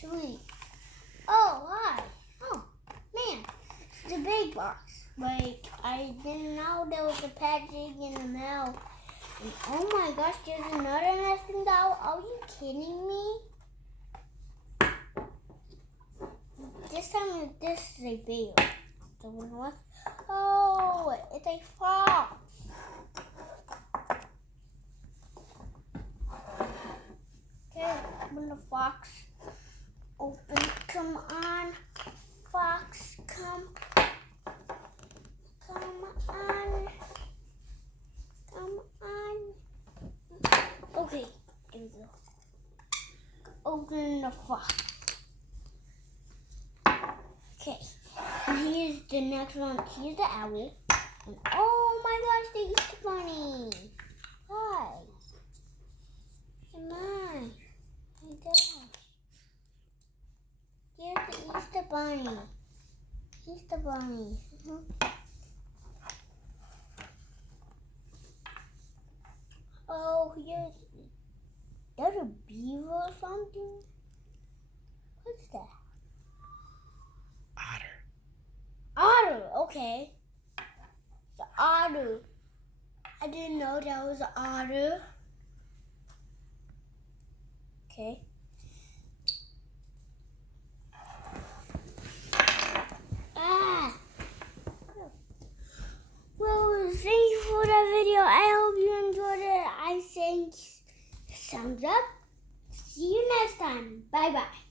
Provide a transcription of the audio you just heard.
Sweet. Oh, hi. Oh, man. It's the big box. Like, I didn't know there was a package in the mail. And oh my gosh, there's another nesting doll. Are you kidding me? This time, this is a bear. The one was. Oh, it's a fox. Okay, open the fox. Open. Come on, fox. Come on. Come on. Okay, here we go. Open the fox. Okay, and here's the next one. Here's the owl. And oh my gosh, the Easter bunny. Hi. Come on. Oh my gosh. Here's the Easter bunny. Easter bunny. Oh, here's that a beaver or something? What's that? Otter, okay. The otter. I didn't know that was an otter. Okay. Well, thank you for that video. I hope you enjoyed it. I think thumbs up. See you next time. Bye-bye.